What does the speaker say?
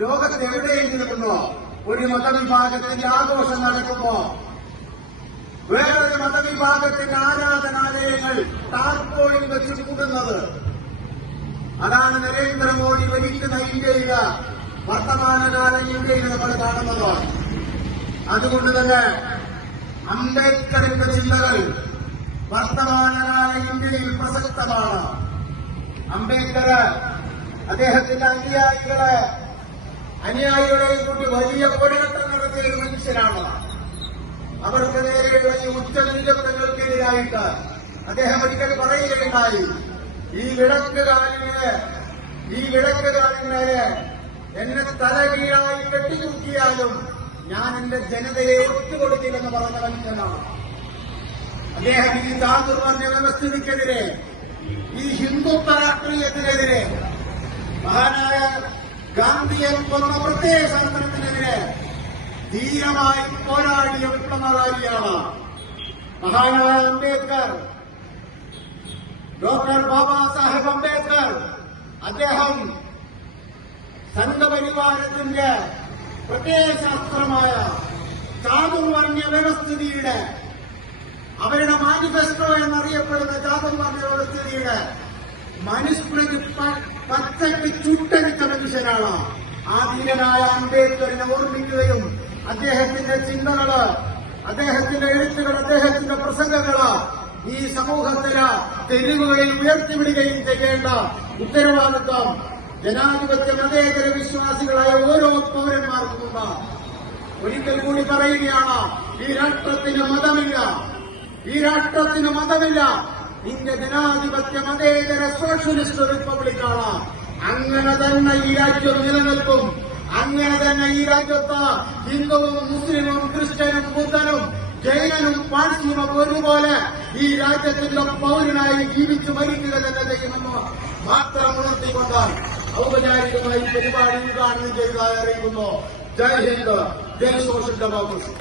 ലോകത്ത് എവിടെയെങ്കിലുമുണ്ടോ ഒരു മതവിഭാഗത്തിന്റെ ആഘോഷം നടക്കുമ്പോ വേറൊരു മതവിഭാഗത്തിന്റെ ആരാധനാലയങ്ങൾ ടാർപോളിൽ വെച്ച് കൂടുന്നത്. അതാണ് നരേന്ദ്രമോദി ഭരിക്കുന്ന ഇന്ത്യയില വർത്തമാനകാല ഇന്ത്യയിൽ നമ്മൾ കാണുന്നത്. അതുകൊണ്ട് തന്നെ അംബേദ്കറിന്റെ ചിന്തകൾ വർത്തമാനകാല ഇന്ത്യയിൽ പ്രസക്തമാണ്. അംബേദ്കർ അദ്ദേഹത്തിന്റെ അനുയായികളെ അനുയായികളെയും കൂട്ടി വലിയ പോരാട്ടം നടത്തിയ ഒരു മനുഷ്യനാണ്. അവർക്ക് നേരെയുള്ള ഈ ഉച്ചനീചത്വങ്ങൾക്കെതിരായിട്ട് അദ്ദേഹം ഒരിക്കൽ പറയുകയുണ്ടായി ഈ വിളക്കുകാലിന് ഈ വിളക്കുകാലിന് എന്നെ തലകീഴായി കെട്ടിത്തൂക്കിയാലും ഞാൻ എന്റെ ജനതയെ ഒത്തുകൊടുക്കില്ലെന്ന് പറഞ്ഞ മനുഷ്യനാണ്. അദ്ദേഹം ഈ ചാതുർവർണ വ്യവസ്ഥിതിക്കെതിരെ ഈ ഹിന്ദുത്വ രാഷ്ട്രീയത്തിനെതിരെ മഹാനായ ഗാന്ധിയെ കൊന്ന പ്രത്യേക ശാസ്ത്രത്തിനെതിരെ ധീരമായി പോരാടിയ വിപ്ലവകാരിയാണ് മഹാനായ അംബേദ്കർ. ഡോക്ടർ ബാബാ സാഹേബ് അംബേദ്കർ. അദ്ദേഹം സംഘപരിവാരത്തിന്റെ പ്രത്യയശാസ്ത്രമായ ചാതുർവർണ വ്യവസ്ഥിതിയുടെ അവരുടെ മാനിഫെസ്റ്റോ എന്നറിയപ്പെടുന്ന ചാതുർവർണ വ്യവസ്ഥിതിയുടെ മനുസ്മൃതി പച്ചക്ക് ചുട്ടരിച്ച മനുഷ്യനാണ് ആ ധീരനായ അംബേദ്കറിനെ ഓർമ്മിക്കുകയും അദ്ദേഹത്തിന്റെ ചിന്തകൾ അദ്ദേഹത്തിന്റെ എഴുത്തുകൾ അദ്ദേഹത്തിന്റെ പ്രസംഗങ്ങൾ ഈ സമൂഹത്തിന് തെരുവുകളിൽ ഉയർത്തിവിടുകയും ചെയ്യേണ്ട ഉത്തരവാദിത്വം ജനാധിപത്യ മതേതര വിശ്വാസികളായ ഓരോ പൗരന്മാർക്കുമുണ്ട് ഒരിക്കൽ കൂടി പറയുകയാണ് ഈ രാഷ്ട്രത്തിന് മതമില്ല. ഈ രാഷ്ട്രത്തിന് മതമില്ല. ഇന്ത്യ ജനാധിപത്യ മതേതര സോഷ്യലിസ്റ്റ് റിപ്പബ്ലിക്കാണ്. അങ്ങനെ തന്നെ ഈ രാജ്യം നിലനിൽക്കും. അങ്ങനെ തന്നെ ഈ രാജ്യത്ത് ഹിന്ദുവും മുസ്ലിമും ക്രിസ്ത്യനും ബുദ്ധനും ജൈനനും പാഴ്സിയും ഒരുപോലെ ഈ രാജ്യത്തിന്റെ പൗരനായി ജീവിച്ചു മരിക്കുക തന്നെ ചെയ്യുമെന്ന് മാത്രം ഉണർത്തിക്കൊണ്ട് ഔപചാരികമായി പരിപാടി ഉദ്ഘാടനം ചെയ്തതായി അറിയിക്കുന്നു. Jai Hind. Jai social democracy